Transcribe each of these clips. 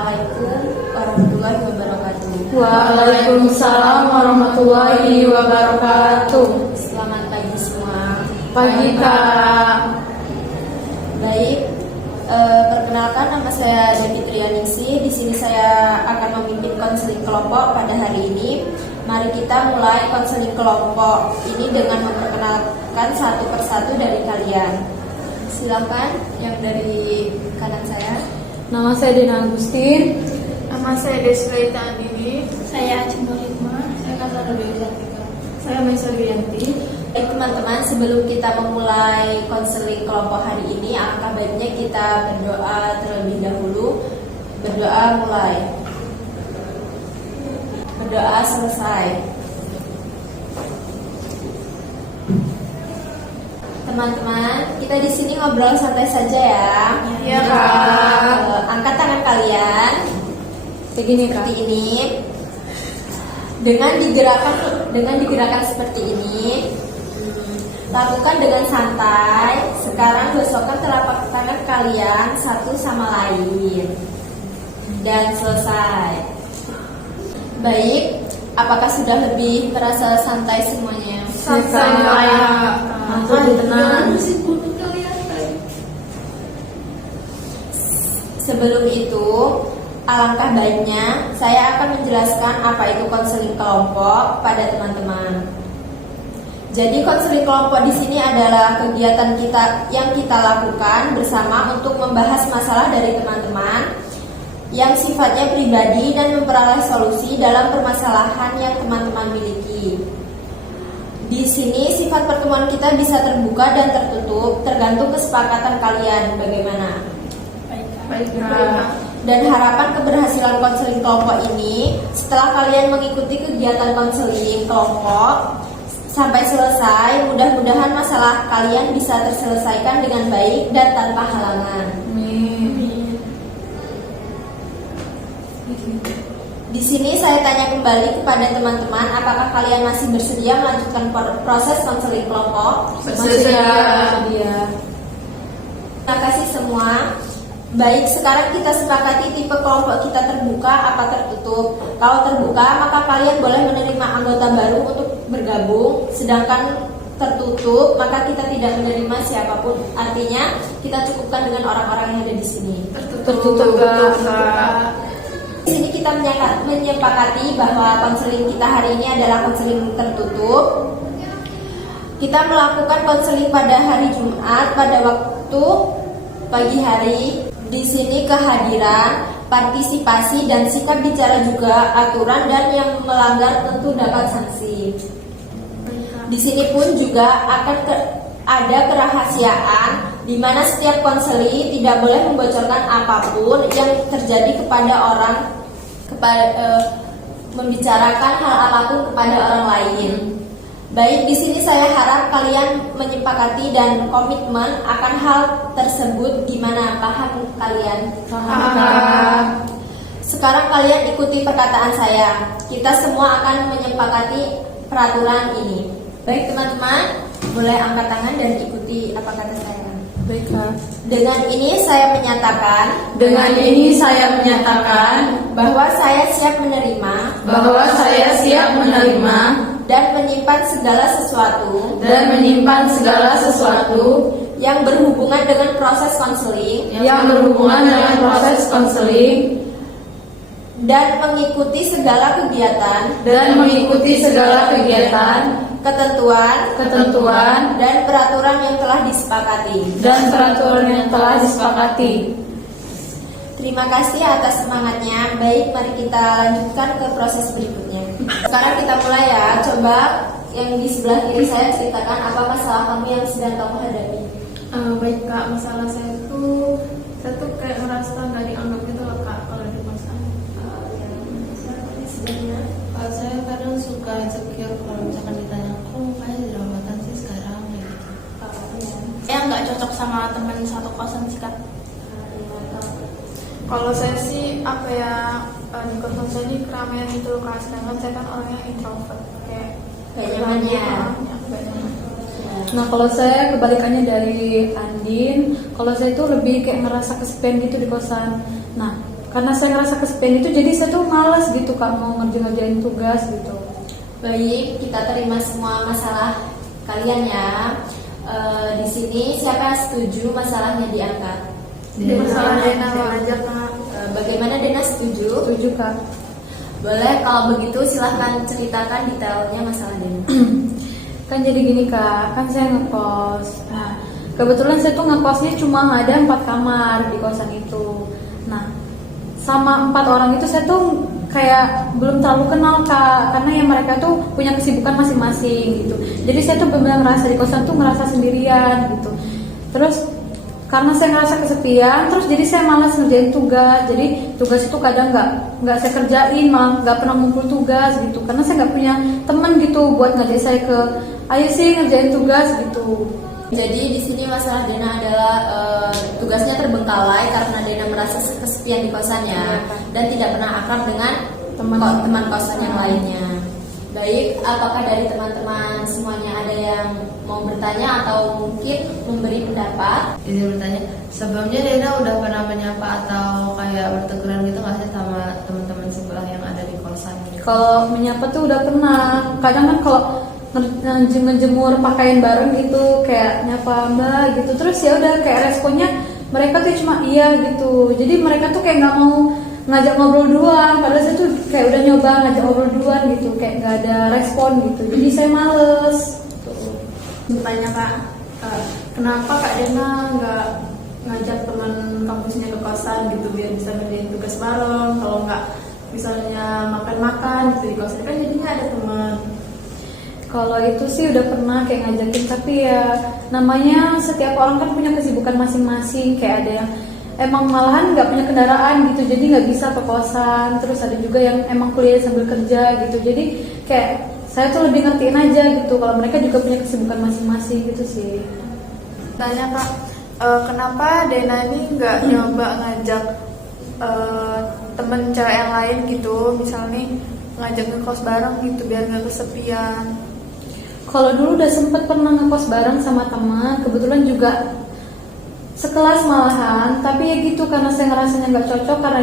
Assalamualaikum warahmatullahi wabarakatuh. Waalaikumsalam warahmatullahi wabarakatuh. Selamat pagi semua. Pagi Kak. Baik, perkenalkan nama saya Devi Trianingsih. Di sini saya akan memimpin konseling kelompok pada hari ini. Mari kita mulai konseling kelompok ini dengan memperkenalkan satu persatu dari kalian. Silakan yang dari kanan saya. Nama saya Dina Agustin. Nama saya Desraita Andini. Saya Cimbo Hikmah. Saya Kasara Dewi Cantika. Saya Maisa Wiyanti. Baik teman-teman, sebelum kita memulai konseling kelompok hari ini, alangkah baiknya kita berdoa terlebih dahulu. Berdoa mulai. Berdoa selesai. Teman-teman, kita di sini ngobrol santai saja ya. Iya, Kak. Angkat tangan kalian. Begini Kak. Seperti ini. Dengan digerakkan seperti ini, lakukan dengan santai. Sekarang gosokkan telapak tangan kalian satu sama lain. Dan selesai. Baik, apakah sudah lebih terasa santai semuanya? Santai. Mantul tenang. Sebelum itu, alangkah baiknya saya akan menjelaskan apa itu konseling kelompok pada teman-teman. Jadi konseling kelompok di sini adalah kegiatan yang kita lakukan bersama untuk membahas masalah dari teman-teman yang sifatnya pribadi dan memperoleh solusi dalam permasalahan yang teman-teman miliki. Di sini sifat pertemuan kita bisa terbuka dan tertutup tergantung kesepakatan kalian bagaimana. Baik, Kak. Dan harapan keberhasilan konseling kelompok ini setelah kalian mengikuti kegiatan konseling kelompok sampai selesai, mudah-mudahan masalah kalian bisa terselesaikan dengan baik dan tanpa halangan. Di sini saya tanya kembali kepada teman-teman, apakah kalian masih bersedia melanjutkan proses konseling kelompok? Bersedia. Terima kasih semua. Baik, sekarang kita sepakati tipe kelompok kita terbuka apa tertutup. Kalau terbuka, maka kalian boleh menerima anggota baru untuk bergabung. Sedangkan tertutup, maka kita tidak menerima siapapun. Artinya, kita cukupkan dengan orang-orang yang ada di sini. Tertutup Kak. Di sini kita menyepakati bahwa konseling kita hari ini adalah konseling tertutup. Kita melakukan konseling pada hari Jumat pada waktu pagi hari. Di sini kehadiran, partisipasi dan sikap bicara juga aturan dan yang melanggar tentu dapat sanksi. Di sini pun juga akan ada kerahasiaan di mana setiap konseli tidak boleh membocorkan apapun yang terjadi membicarakan hal apapun kepada orang lain. Baik, di sini saya harap kalian menyepakati dan komitmen akan hal tersebut. Gimana, paham kalian? Paham. Sekarang kalian ikuti perkataan saya. Kita semua akan menyepakati peraturan ini. Baik teman-teman, boleh angkat tangan dan ikuti apa kata saya. Baik Kak. Dengan ini saya menyatakan bahwa saya siap menerima dan menyimpan segala sesuatu yang berhubungan dengan proses konseling dan mengikuti segala kegiatan ketentuan dan peraturan yang telah disepakati. Terima kasih atas semangatnya. Baik, mari kita lanjutkan ke proses berikutnya. Sekarang kita mulai ya. Coba yang di sebelah kiri saya ceritakan apa masalah kamu yang sedang kamu hadapi. Baik Kak, masalah saya tuh kayak merasa nggak dianggap gitu loh Kak kalau di kosan. Kalau saya kadang suka insecure kalau misalkan ditanya kok mukanya jerawatan sih sekarang gitu. Saya nggak cocok sama teman satu kosan sih Kak. Kalau saya sih di kosan saya ini keramaian gitu loh Kak. Sedangkan saya kan orangnya introvert, kayak nyamannya. Nah kalau saya kebalikannya dari Andin, kalau saya itu lebih kayak ngerasa kesepian gitu di kosan. Nah karena saya ngerasa kesepian itu, jadi saya tuh malas gitu Kak mau ngerjain tugas gitu. Baik, kita terima semua masalah kalian ya. Di sini siapa yang setuju masalahnya diangkat? Masalah Dena aja Kak. Bagaimana Dena setuju? Setuju Kak. Boleh, kalau begitu silahkan ceritakan detailnya masalah Dena. Kan jadi gini Kak, kan saya ngekos. Nah, kebetulan saya tuh ngekosnya cuma ada 4 kamar di kosan itu. Nah, sama 4 orang itu saya tuh kayak belum terlalu kenal Kak, karena ya mereka tuh punya kesibukan masing-masing gitu. Jadi saya tuh benar-benar ngerasa di kosan tuh ngerasa sendirian gitu. Terus karena saya ngerasa kesepian, terus jadi saya malas ngerjain tugas. Jadi tugas itu kadang nggak saya kerjain, malah nggak pernah ngumpul tugas gitu. Karena saya nggak punya teman gitu buat ngajak saya ke, ayo sih ngerjain tugas gitu. Jadi di sini masalah Dena adalah tugasnya terbengkalai karena Dena merasa kesepian di kosannya dan tidak pernah akrab dengan teman kosan yang lainnya. Baik, apakah dari teman-teman semuanya ada yang mau bertanya atau mungkin memberi pendapat? Izin bertanya, sebelumnya Dena udah pernah menyapa atau kayak berteguran gitu nggak sih sama teman-teman sebelah yang ada di kosan gitu? Kalau menyapa tuh udah pernah. Kadang kan kalau ngejemur pakaian bareng gitu kayak nyapa Mbak gitu, terus ya udah kayak responnya mereka tuh cuma iya gitu. Jadi mereka tuh kayak nggak mau ngajak ngobrol duluan, padahal saya tuh kayak udah nyoba ngajak ngobrol duluan gitu, kayak nggak ada respon gitu. Jadi saya males. Bertanya Kak, kenapa Kak Dena nggak ngajak teman kampusnya ke kosan gitu biar bisa ngerjain tugas bareng? Kalau nggak misalnya makan-makan gitu di kosan kan jadinya ada teman. Kalau itu sih udah pernah kayak ngajakin, tapi ya namanya setiap orang kan punya kesibukan masing-masing. Kayak ada yang emang malahan nggak punya kendaraan gitu, jadi nggak bisa ke kosan. Terus ada juga yang emang kuliah sambil kerja gitu. Jadi kayak saya tuh lebih ngertiin aja gitu kalau mereka juga punya kesibukan masing-masing gitu sih. Tanya Kak, kenapa Dena ini nggak nyoba ngajak temen cewek yang lain gitu, misalnya ngajak ngekos bareng gitu biar nggak kesepian? Kalau dulu udah sempet pernah ngekos bareng sama teman, kebetulan juga sekelas malahan, tapi ya gitu karena saya ngerasanya nggak cocok karena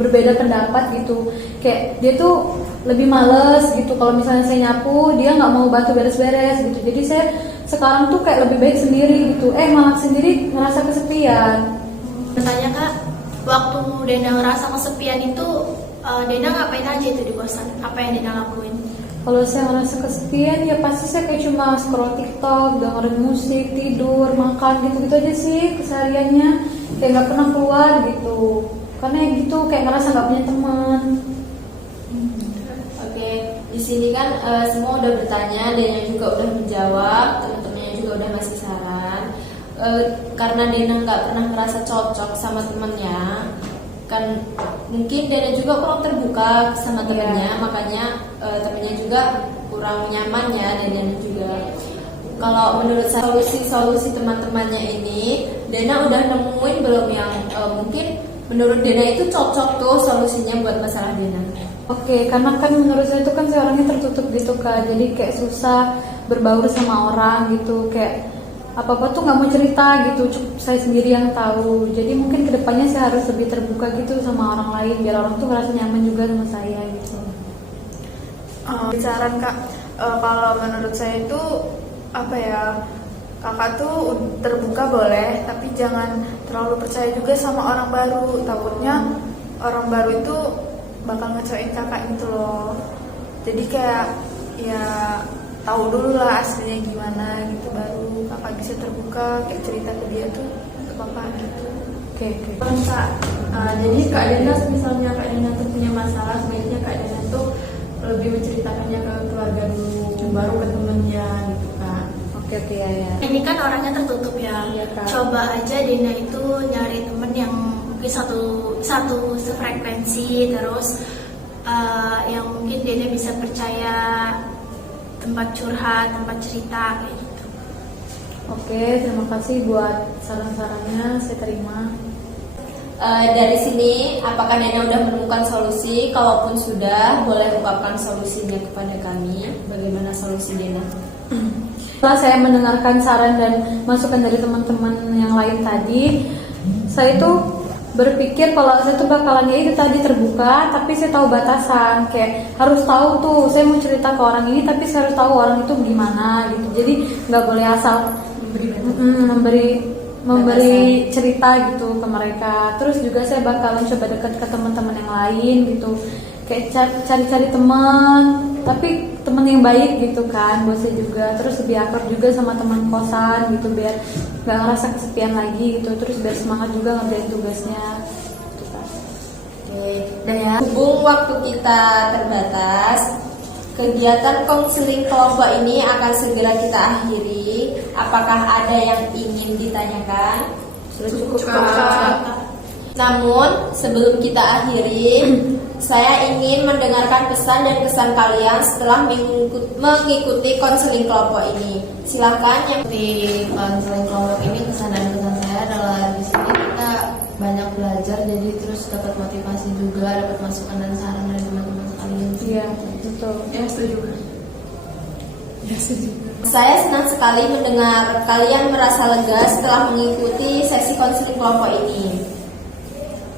berbeda pendapat gitu. Kayak dia tuh lebih males gitu, kalau misalnya saya nyapu dia nggak mau bantu beres-beres gitu. Jadi saya sekarang tuh kayak lebih baik sendiri gitu. Malah sendiri ngerasa kesepian. Bertanya Kak, waktu Dena ngerasa kesepian itu Dena ngapain aja itu di kosan? Apa yang Dena lakuin? Kalau saya ngerasa kesepian ya pasti saya kayak cuma scroll TikTok, dengerin musik, tidur, makan gitu-gitu aja sih kesehariannya. Kayak nggak pernah keluar gitu. Karena ya gitu kayak ngerasa nggak punya teman. Oke, di sini kan semua udah bertanya, Dena juga udah menjawab, teman-temannya juga udah ngasih saran. Karena Dena nggak pernah ngerasa cocok sama temannya, kan mungkin Dena juga kurang terbuka sama temennya, makanya temennya juga kurang nyaman ya, dan Dena juga. Kalau menurut saya solusi teman-temannya ini, Dena udah nemuin belum yang mungkin menurut Dena itu cocok tuh solusinya buat masalah Dena? Oke, karena kan menurut saya itu kan saya orangnya tertutup gitu Kak, jadi kayak susah berbaur sama orang gitu, kayak apa-apa tuh nggak mau cerita gitu, cukup saya sendiri yang tahu. Jadi mungkin kedepannya saya harus lebih terbuka gitu sama orang lain, biar orang tuh merasa nyaman juga sama saya gitu. Saran Kak, kalau menurut saya itu apa ya, kakak tuh terbuka boleh, tapi jangan terlalu percaya juga sama orang baru. Takutnya orang baru itu bakal ngecewain kakak gitu loh. Jadi kayak ya tahu dulu lah aslinya gimana gitu, baru kakak bisa terbuka kayak cerita ke dia tuh ke papa gitu. Oke. Kak, jadi Kak Dena misalnya Kak Dena tuh punya masalah, sebaiknya Kak Dena tuh lebih menceritakannya ke keluarga dulu, baru ke temennya gitu kan. Oke ya. Ini kan orangnya tertutup ya. Iya, Kak. Coba aja Dena itu nyari temen yang mungkin satu sefrekuensi, terus yang mungkin Dena bisa percaya, tempat curhat, tempat cerita kayak gitu. Oke, terima kasih buat saran-sarannya, saya terima. Dari sini, apakah Dena udah menemukan solusi? Kalaupun sudah, boleh ungkapkan solusinya kepada kami. Bagaimana solusi Dena? Setelah saya mendengarkan saran dan masukan dari teman-teman yang lain tadi, saya itu berpikir kalau saya tuh bakalan ya itu tadi terbuka, tapi saya tahu batasan, kayak harus tahu tuh saya mau cerita ke orang ini tapi saya harus tahu orang itu gimana gitu. Jadi nggak boleh asal memberi cerita gitu ke mereka. Terus juga saya bakalan coba dekat ke teman-teman yang lain gitu, kayak cari-cari teman, tapi teman yang baik gitu kan buat saya juga. Terus lebih akrab juga sama teman kosan gitu, biar nggak ngerasa kesepian lagi gitu. Terus biar semangat juga ngerjain tugasnya gitu kan. Oke, dan ya, hubung waktu kita terbatas, kegiatan konseling kelompok ini akan segera kita akhiri. Apakah ada yang ingin ditanyakan? Sudah cukup Kak. Namun, sebelum kita akhiri, saya ingin mendengarkan pesan dan kesan kalian setelah mengikuti konseling kelompok ini. Silahkan yang Di konseling kelompok ini kesan dan kesan saya adalah di sini kita banyak belajar, jadi terus dapat motivasi juga, dapat masukan dan saran dari teman-teman sekalian. Iya, betul. Ya setuju. Saya senang sekali mendengar kalian merasa lega setelah mengikuti sesi konseling kelompok ini.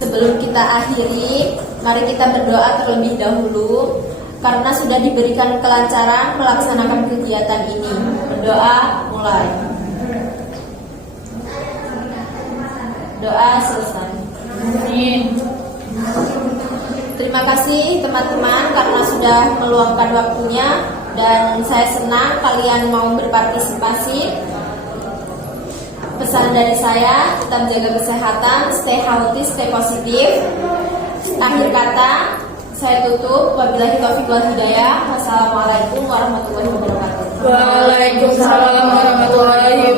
Sebelum kita akhiri, mari kita berdoa terlebih dahulu karena sudah diberikan kelancaran melaksanakan kegiatan ini. Berdoa mulai. Doa selesai. Terima kasih teman-teman karena sudah meluangkan waktunya, dan saya senang kalian mau berpartisipasi. Pesan dari saya, tetap jaga kesehatan, stay healthy, stay positif. Akhir kata, saya tutup. Wabillahi taufiq wal hidayah. Wassalamualaikum warahmatullahi wabarakatuh. Waalaikumsalam warahmatullahi